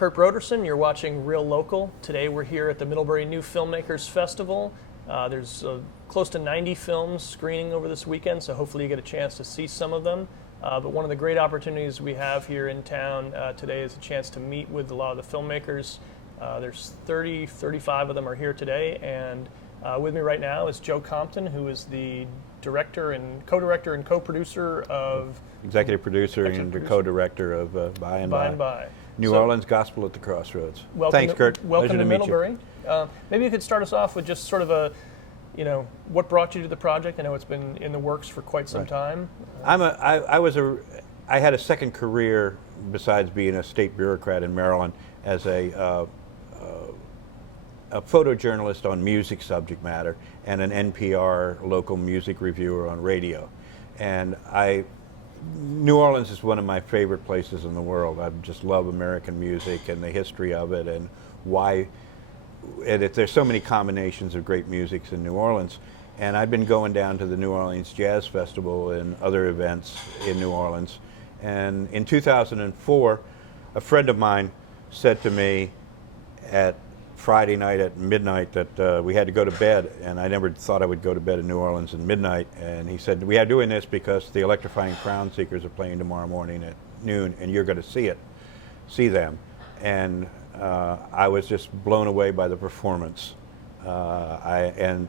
Kurt Broderson. You're watching Real Local. Today we're here at the Middlebury New Filmmakers Festival. There's close to 90 films screening over this weekend, so hopefully you get a chance to see some of them. But one of the great opportunities we have here in town today is a chance to meet with a lot of the filmmakers. There's 35 of them are here today, and with me right now is Joe Compton, who is the director and co-director and co-producer of... Executive producer and co-director of By and By. New Orleans Gospel at the Crossroads. Thanks, Kurt. Welcome to meet Middlebury. Maybe you could start us off with just sort of a, what brought you to the project? I know it's been in the works for quite some time. I had a second career besides being a state bureaucrat in Maryland as a photojournalist on music subject matter and an NPR local music reviewer on radio. And New Orleans is one of my favorite places in the world. I just love American music and the history of it and why. And there's so many combinations of great musics in New Orleans. And I've been going down to the New Orleans Jazz Festival and other events in New Orleans. And in 2004, a friend of mine said to me at Friday night at midnight that we had to go to bed, and I never thought I would go to bed in New Orleans at midnight. And he said, "We are doing this because the electrifying Crown Seekers are playing tomorrow morning at noon, and you're going to see them." And I was just blown away by the performance. The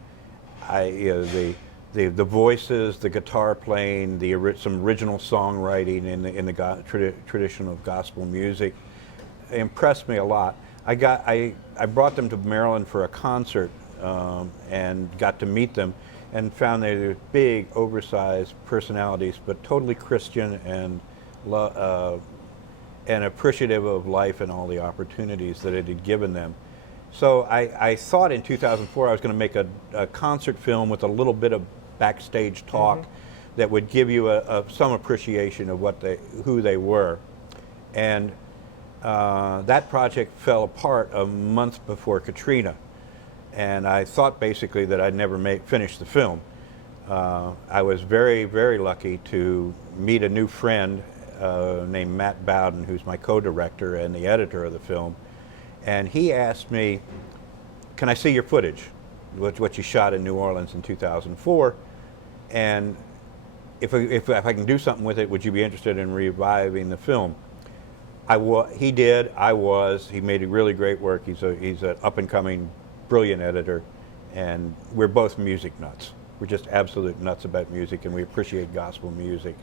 voices, the guitar playing, some original songwriting in the tradition of gospel music impressed me a lot. I brought them to Maryland for a concert and got to meet them and found they were big, oversized personalities, but totally Christian and appreciative of life and all the opportunities that it had given them. So I thought in 2004 I was going to make a concert film with a little bit of backstage talk that would give you some appreciation of who they were. And that project fell apart a month before Katrina, and I thought basically that I'd never finish the film. I was very, very lucky to meet a new friend named Matt Bowden, who's my co-director and the editor of the film, and he asked me, "Can I see your footage, what you shot in New Orleans in 2004, and if I can do something with it, would you be interested in reviving the film?" He did. He made really great work. He's an up-and-coming, brilliant editor, and we're both music nuts. We're just absolute nuts about music, and we appreciate gospel music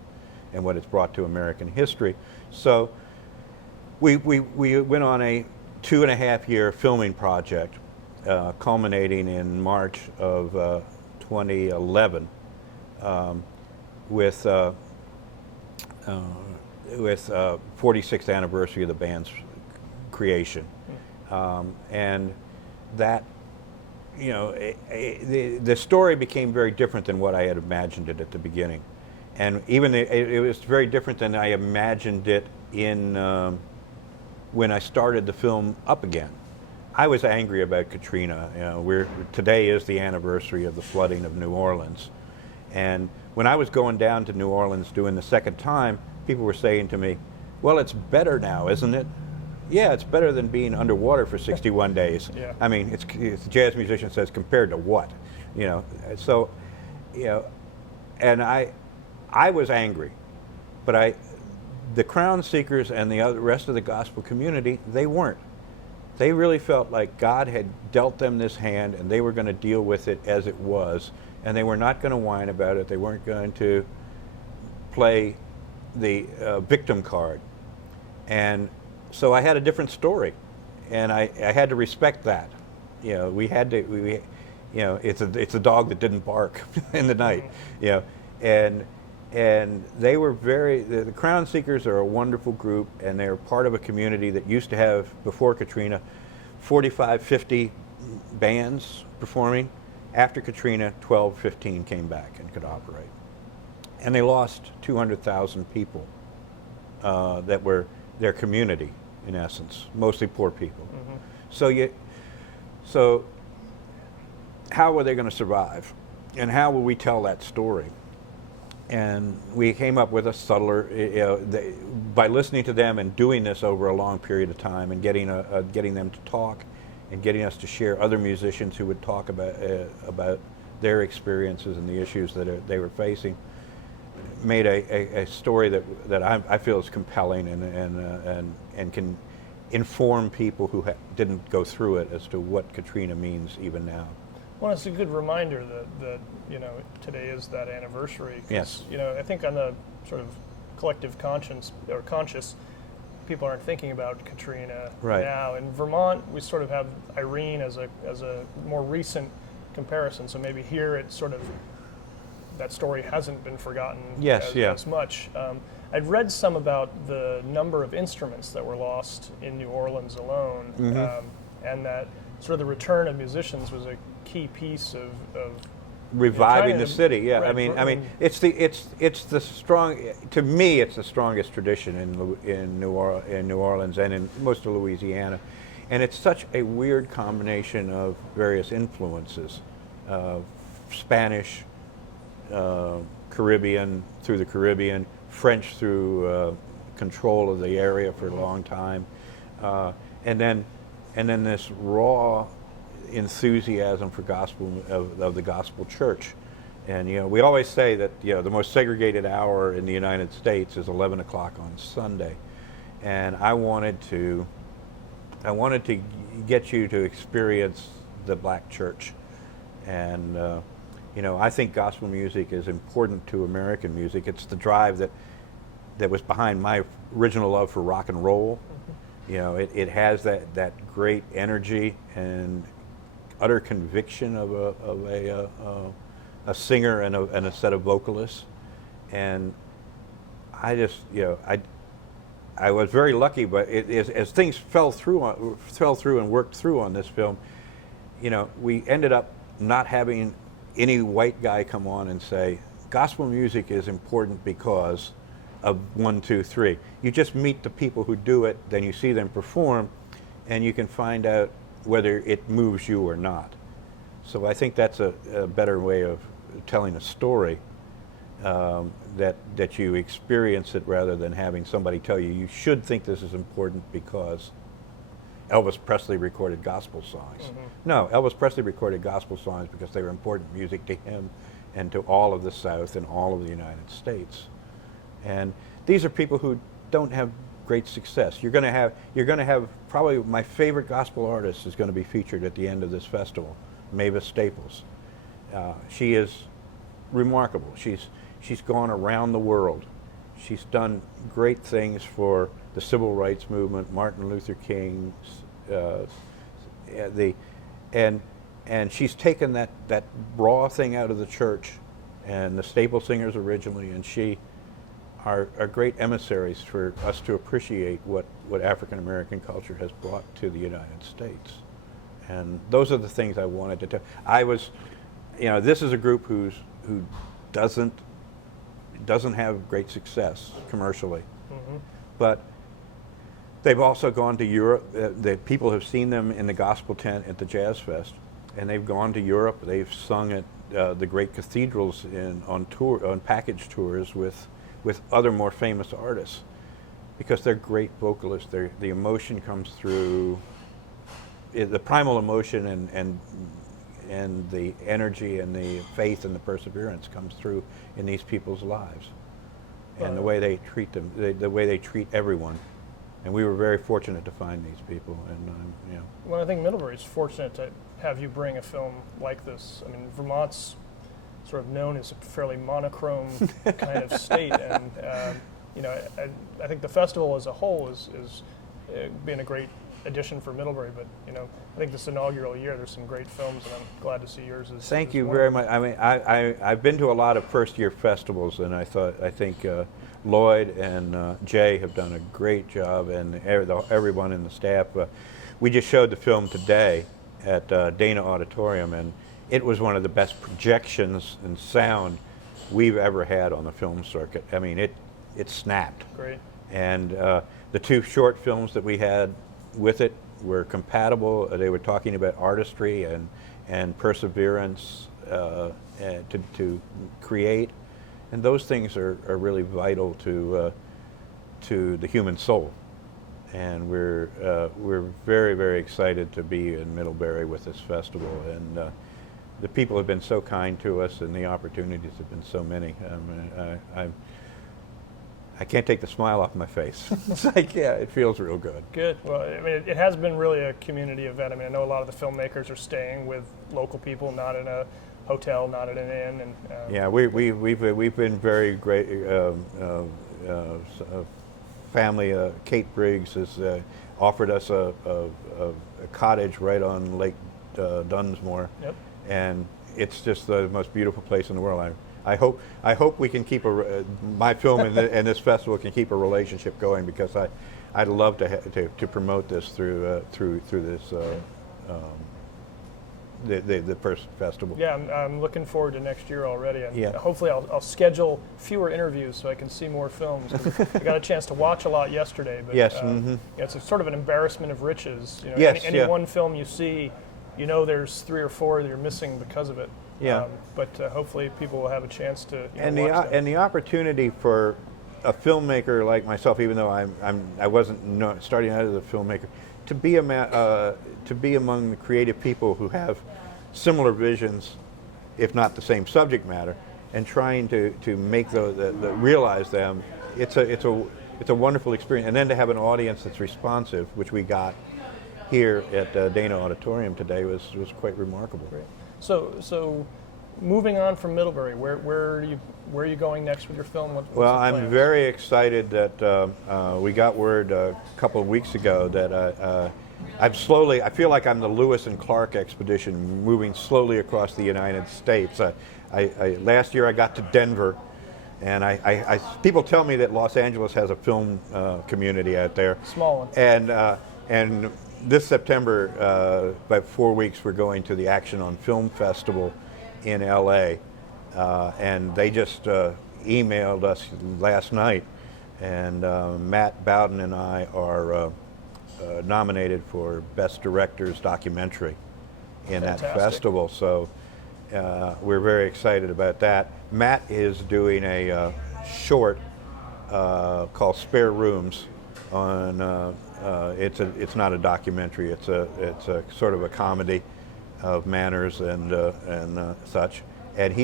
and what it's brought to American history. So we went on a 2.5-year filming project, culminating in March of 2011 with 46th anniversary of the band's creation. And that, the story became very different than what I had imagined it at the beginning. And even it was very different than I imagined it when I started the film up again. I was angry about Katrina. Today is the anniversary of the flooding of New Orleans. And when I was going down to New Orleans doing the second time, people were saying to me, "Well, it's better now, isn't it?" Yeah, it's better than being underwater for 61 days. Yeah. I mean, it's the jazz musician says, compared to what? So, and I was angry, but the Crown Seekers and the rest of the gospel community, they weren't. They really felt like God had dealt them this hand and they were going to deal with it as it was, and they were not going to whine about it. They weren't going to play the victim card. And so I had a different story, and I had to respect that. It's a dog that didn't bark in the night, and they were the Crown Seekers are a wonderful group, and they're part of a community that used to have, before Katrina, 45, 50 bands performing. After Katrina, 12, 15 came back and could operate. And they lost 200,000 people that were their community, in essence, mostly poor people. So how were they going to survive? And how will we tell that story? And we came up with a subtler, by listening to them and doing this over a long period of time, and getting them to talk, and getting us to share other musicians who would talk about their experiences and the issues that they were facing, made a story that I feel is compelling and can inform people who didn't go through it as to what Katrina means even now. Well, it's a good reminder that today is that anniversary. Yes. I think on the sort of collective conscience or conscious, people aren't thinking about Katrina right now. In Vermont, we sort of have Irene as a more recent comparison. So maybe here it's sort of that story hasn't been forgotten as much. I'd read some about the number of instruments that were lost in New Orleans alone, and that sort of the return of musicians was a key piece of reviving the city. Yeah, I mean, it's the strong. To me, it's the strongest tradition in New Orleans and in most of Louisiana, and it's such a weird combination of various influences, Spanish, Caribbean through the Caribbean, French through control of the area for a long time, and then this raw enthusiasm for gospel of the gospel church. And we always say that the most segregated hour in the United States is 11 o'clock on Sunday, and I wanted to get you to experience the black church. And I think gospel music is important to American music. It's the drive that was behind my original love for rock and roll. It has that great energy and utter conviction of a singer and a set of vocalists. And I just I was very lucky, but as things fell through and worked through on this film, we ended up not having any white guy come on and say gospel music is important because of 1, 2, 3. You just meet the people who do it, then you see them perform, and you can find out whether it moves you or not. So I think that's a better way of telling a story, that you experience it rather than having somebody tell you should think this is important because Elvis Presley recorded gospel songs. No, Elvis Presley recorded gospel songs because they were important music to him and to all of the South and all of the United States. And these are people who don't have great success. You're going to have probably my favorite gospel artist is going to be featured at the end of this festival, Mavis Staples. She is remarkable. She's gone around the world. She's done great things for the civil rights movement, Martin Luther King, and she's taken that raw thing out of the church and the Staple Singers originally, and she are great emissaries for us to appreciate what African American culture has brought to the United States. And those are the things I wanted to tell. This is a group who doesn't have great success commercially, but they've also gone to Europe. The people have seen them in the gospel tent at the Jazz Fest, and they've gone to Europe. They've sung at the great cathedrals on package tours with other more famous artists, because they're great vocalists. The emotion comes through, the primal emotion and the energy and the faith and the perseverance comes through in these people's lives, and the way they treat them, the way they treat everyone. And we were very fortunate to find these people. And Well, I think Middlebury is fortunate to have you bring a film like this. I mean, Vermont's sort of known as a fairly monochrome kind of state, and I think the festival as a whole is been a great addition for Middlebury. But I think this inaugural year, there's some great films, and I'm glad to see yours. Thank you very much. I mean, I've been to a lot of first-year festivals, and I think Lloyd and Jay have done a great job, and everyone in the staff. We just showed the film today at Dana Auditorium, and it was one of the best projections and sound we've ever had on the film circuit. I mean, it snapped. Great. And the 2 short films that we had with it were compatible. They were talking about artistry and perseverance to create, And those things are really vital to the human soul. And we're very, very excited to be in Middlebury with this festival. And the people have been so kind to us, and the opportunities have been so many. I can't take the smile off my face. It's like, yeah, it feels real good. Good. Well, I mean, it has been really a community event. I mean, I know a lot of the filmmakers are staying with local people, not in a hotel, not at an inn. And yeah, we've been very great. Family, Kate Briggs has offered us a cottage right on Lake Dunsmore. Yep. And it's just the most beautiful place in the world. I hope we can keep my film and this festival can keep a relationship going, because I'd love to promote this through this the first festival. Yeah, I'm looking forward to next year already. And yeah. Hopefully I'll schedule fewer interviews so I can see more films. I got a chance to watch a lot yesterday, but yes, yeah, it's a sort of an embarrassment of riches. You know, yes, any one film you see, you know there's 3 or 4 that you're missing because of it. Yeah. But hopefully people will have a chance to watch them. And the opportunity for a filmmaker like myself, even though I wasn't starting out as a filmmaker, to be among the creative people who have similar visions, if not the same subject matter, and trying to make realize them, it's a wonderful experience. And then to have an audience that's responsive, which we got here at Dana Auditorium today, was quite remarkable. Great. So moving on from Middlebury, where are you going next with your film? Well, I'm very excited that we got word a couple of weeks ago that I feel like I'm the Lewis and Clark expedition, moving slowly across the United States. Last year I got to Denver, and people tell me that Los Angeles has a film community out there. Small one. And this September, about 4 weeks, we're going to the Action on Film Festival in LA, and they just emailed us last night, and Matt Bowden and I are nominated for Best Director's Documentary in Fantastic. That festival. So we're very excited about that. Matt is doing a short called Spare Rooms on. It's not a documentary. It's a sort of a comedy of manners and such. And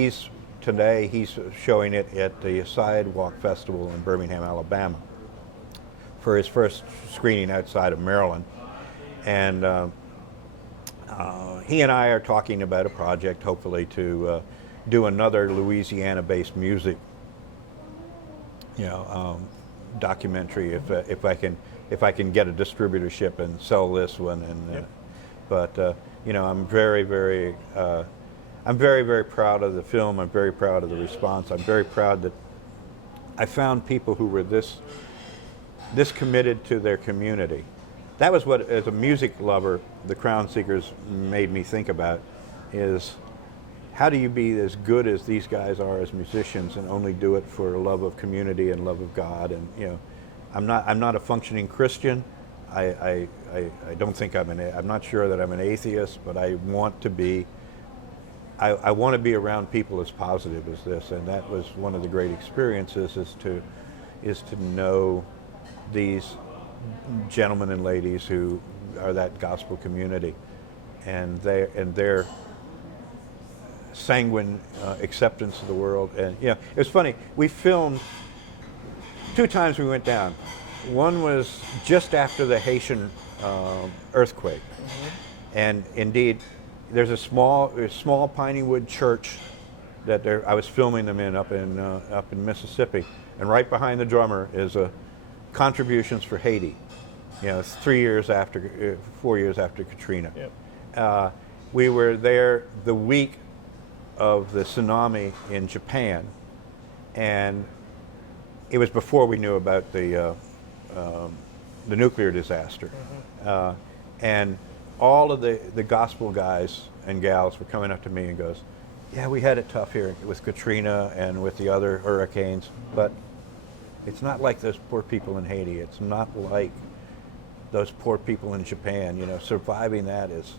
today he's showing it at the Sidewalk Festival in Birmingham, Alabama, for his first screening outside of Maryland. And he and I are talking about a project, hopefully, to do another Louisiana-based music, documentary if I can get a distributorship and sell this one. And yep. But I'm very, very very proud of the film. I'm very proud of the response. I'm very proud that I found people who were this committed to their community. That was what, as a music lover, the Crown Seekers made me think about, is how do you be as good as these guys are as musicians and only do it for love of community and love of God? And I'm not a functioning Christian. I don't think I'm not sure that I'm an atheist, but I want to be. I want to be around people as positive as this, and that was one of the great experiences, is to know these gentlemen and ladies who are that gospel community, and their sanguine acceptance of the world. And it was funny. We filmed 2 times. We went down. One was just after the Haitian earthquake, and indeed, there's a small piney wood church that I was filming them in up in Mississippi, and right behind the drummer is a contributions for Haiti. It's 4 years after Katrina. Yep. We were there the week of the tsunami in Japan, and it was before we knew about the nuclear disaster. And all of the gospel guys and gals were coming up to me and goes, "Yeah, we had it tough here with Katrina and with the other hurricanes, but it's not like those poor people in Haiti. It's not like those poor people in Japan. Surviving that is,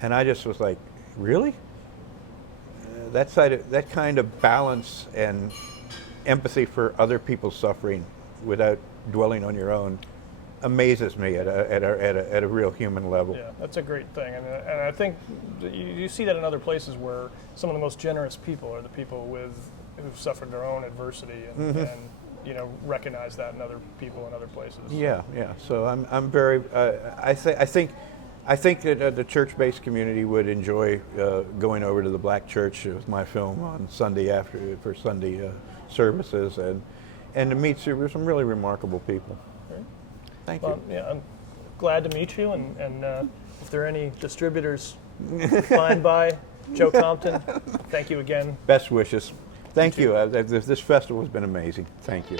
And I just was like, really? that kind of balance and empathy for other people's suffering without dwelling on your own amazes me at a real human level. Yeah, that's a great thing, and I think you see that in other places where some of the most generous people are the people who've suffered their own adversity and recognize that in other people in other places. Yeah, yeah. So I'm very I think that the church-based community would enjoy going over to the Black Church with my film on Sunday for Sunday services and to meet some really remarkable people. Great. Thank Well, you. yeah, I'm glad to meet you, and if there are any distributors flying by, Joe Compton, thank you again. Best wishes. Thank you. This festival has been amazing. Thank you.